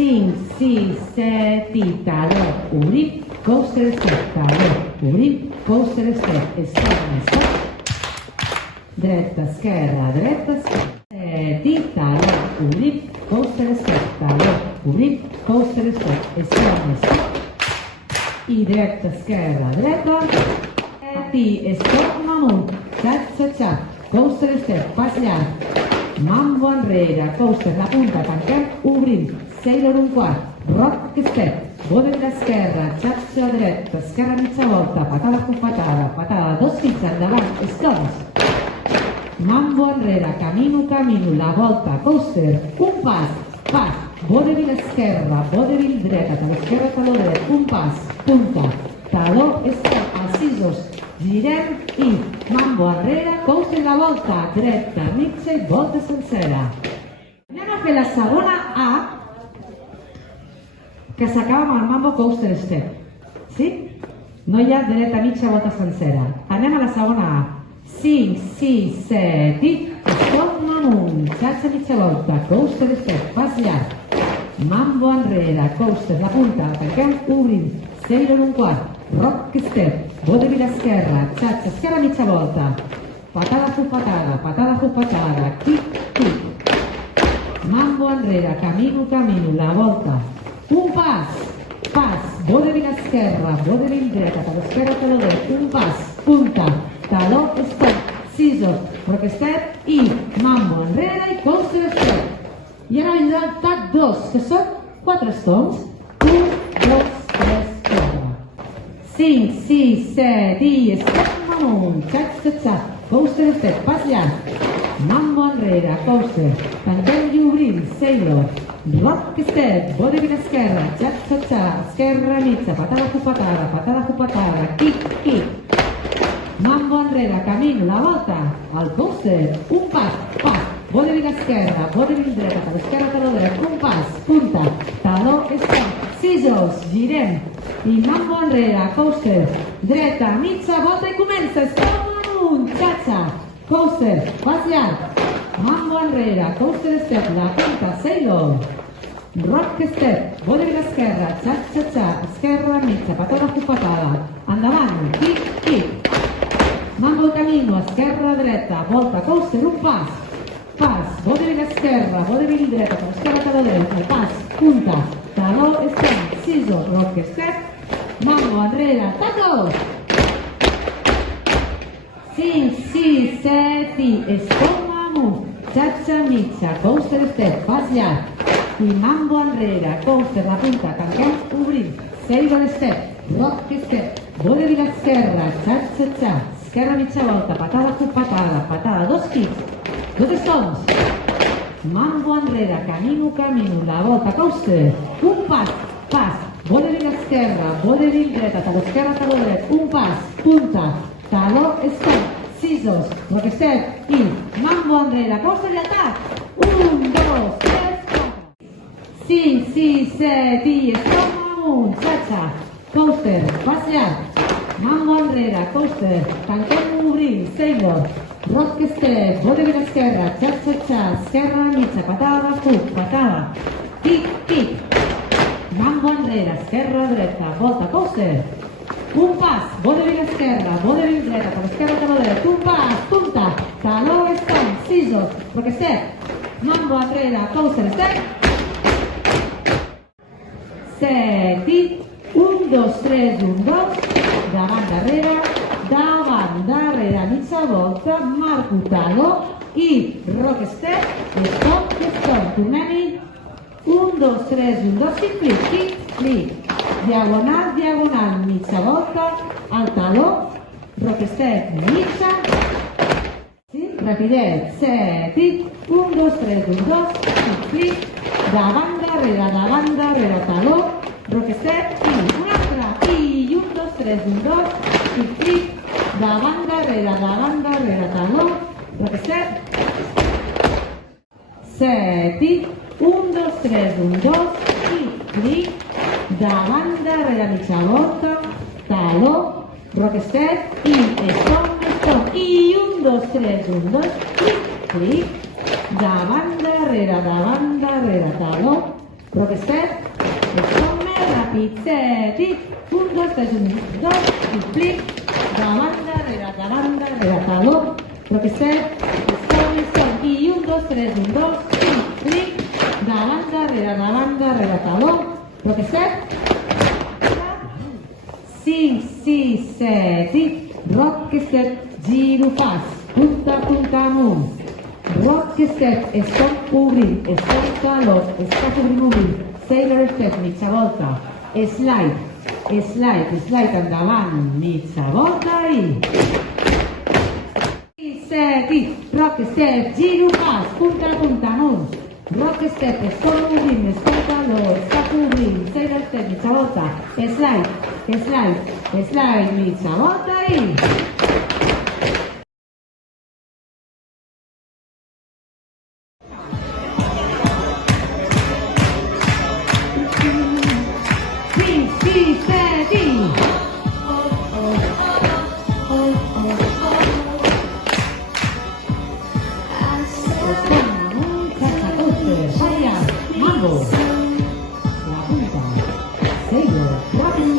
5, 6, 7 i taló, obrim, coaster step, taló, obrim, coaster step, stop, dreta, esquerra, 7 i taló, obrim, coaster step, taló, obrim, coaster step, stop, i dreta, esquerra, 7 i stop, amunt, xa, coaster step, pas llarg, mambo enrere, coaster, la punta, tanquem, obrim, sailor un quart, rock step, bode d'esquerra, xatxa dreta, esquerra mitja volta, patada confetada, patada, dos fits endavant, stones, mambo enrere, camino, la volta, coaster, un pas, vodevil esquerra, vodevil dreta, taló esquerra, taló dret, un pas, punta, taló, stop, als scissors, girem i mambo enrere, coaster la volta, dreta, mitja i volta sencera. Anem a fer la segona A, que s'acaba amb el mambo coaster step. Sí? No hi ha dreta, mitja, volta sencera. Anem a la segona A. 5, 6, 7 i stop amunt, xatxa mitja volta, coaster step, pas llarg, mambo enrere, coaster, la punta, tanquem, obrim, sailor un quart, rock step, vodevil esquerra, xatxa, esquerra mitja volta, patada fupatada, kick, mambo enrere, camino, la volta, un pas, vodevil esquerra, vodevil dreta, taló esquerra, taló dret, un pas, punta, taló, step, scissors, rock step i mambo enrere i coaster step. I ara vindrà el tap 2, que són 4 stones. 1, 2, 3, 4. 5, 6, 7 i step amunt, xa, coaster step, pas llarg, mambo enrere, coaster, tanquem i obrim, sailor, rock step, vodevil esquerra, xa, esquerra mitja, patada fupatada, kick, mambo enrere, camino, la volta, al coaster, un pas, vodevil esquerra, vodevil dreta, taló esquerra, taló dret, un pas, punta, taló, stop, scissors, girem, i mambo enrere, coaster, dreta, mitja, volta i comença, stop amunt, xa, coaster, pas llarg, mambo enrere, coaster step, la punta, sailor, rock step, vodevil esquerra, xa, esquerra mitja, patada fupatada, endavant, kick, mambo camino, esquerra, dreta, volta, coaster, un pas, vodevil esquerra, vodevil dreta, taló esquerra, taló dreta, pas, punta, taló, step, scissors, rock step, mambo enrere, tato! 5, 6, 7 i stop amunt, xatxa mitja, coaster step, pas llarg, i mambo enrere, coaster, la punta, tanquem, obrim, sailor step, rock step, vodevil esquerra, xa, esquerra mitja volta, patada fupatada, patada, dos kicks, dos stones, mambo enrere, camino, la volta, coaster, un pas, vodevil esquerra, vodevil dreta, taló esquerra, taló dret, un pas, punta, taló, step, scissors, rock step i mambo enrere, coaster i atac, 1, 2, 3, 4, 5, 6, 7 i stop amunt, xa, coaster, pas llarg, mambo enrere, coaster, tanquem, obrim, sailor, rock step, vodevil esquerra, xa, esquerra mitja, patada, kick, mambo enrere, esquerra, dreta, volta, coaster, un pas, vodevil esquerra, vodevil dreta, taló esquerra, taló dret, un pas, punta, taló, stop, scissors, rock step, mambo enrere, coaster, step, 7 i 1, 2, 3, 1, 2, davant, darrere, mitja volta, marco, taló i rock step, stop, tornem-hi, 1, 2, 3, 1, 2, kick, diagonal, mitja volta, al taló, rock step, mitja, sí? Rapidet, 7 i 1, 2, 3, 1, 2, kick, davant, darrere, taló, rock step, i un altre, i 1, 2, 3, 1, 2, kick, davant, darrere, taló, rock step, 7 i 1, 2, 3, 1, 2, kick, davant, darrere, mitja volta, taló, rock step i stop, i 1, 2, 3, 1, 2, clic, davant, darrere, taló, rock step, escomme, rapidzetti, 1, 2, 3, 1, 2, i flip, davanda, rere, taló, rock step, escomme, son, i 1, 2, 3, 1, 2, i flip, davanda, rere, taló, rock step, 5, 6, 7, rock step, giro pas, punta amunt, rock step, stop obrint, stop taló, stop obrint, sailor step, mitja volta, slide, endavant, mitja volta i 6, 7, rock step, giro pas, punta amunt, rock step, stop obrint, stop taló, stop obrint, sailor step, mitja volta, slide, mitja volta i 5, 6, 7. Mambo. La punta. Sello. Rapid.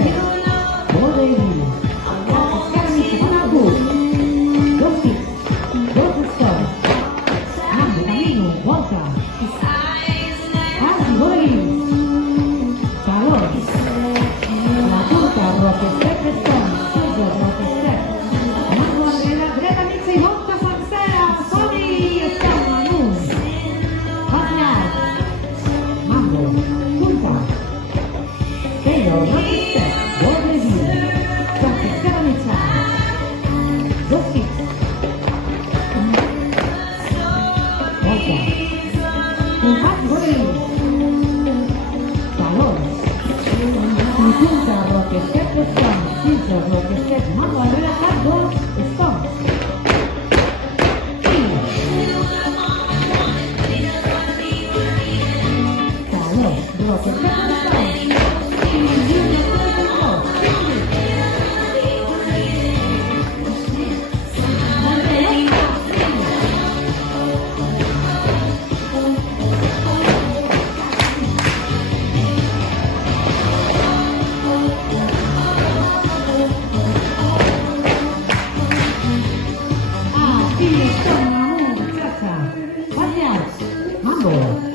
Bodegui. Scaramucci. Manabu. Dos kicks. Dos stop. Mambo. Camino. Volta. Anzi. Bodegui. Salón. La punta. Rock step. Stone. Scissor. Rock step. Mambo. Andrea. Dreta. Mizzi. Volta. Sansera. Soli. Stone. Anun. Mambo, punta, sello, rock step, bodegui, rock scaramuccia, dos kicks, volta, un half bodegui, talón, y punta, rock step, stone, scissor, rock step, mambo, arriba, half goal, stone. Rock step, stone. Ah, sì, stone, mamma, cha-cha. Mambo.